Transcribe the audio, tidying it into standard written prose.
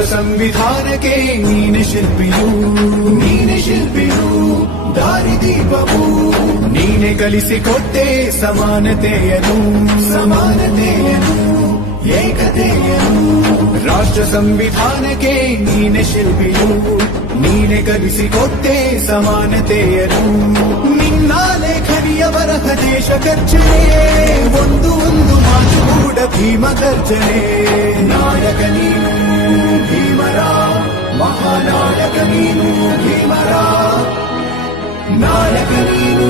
ರಾಷ್ಟ್ರ ಸಂವಿಧಾನಕ್ಕೆ ನೀನೆ ಶಿಲ್ಪಿಯು ದಾರಿದೀಪವು ನೀನೆ ಕಲಿಸಿಕೊಟ್ಟೆ ಸಮಾನತೆಯನು ಏಕತೆಯನು ರಾಷ್ಟ್ರ ಸಂವಿಧಾನಕ್ಕೆ ನೀನೆ ಶಿಲ್ಪಿಯು ನೀನೆ ಕಲಿಸಿಕೊಟ್ಟೆ ಸಮಾನತೆಯನು ನಿನ್ನ ಲೇಖನಿಯ ಬರಹ ದೇಶ ಗರ್ಜನೆ ಒಂದು ಮಾತು ಕೂಡ ಭೀಮ ಗರ್ಜನೆ ನಾಯಕ ನೀನು ಭೀಮರ ಮಹಾನಾಯಕ ನೀನು ಭೀಮರ ನಾಯಕ ನೀನು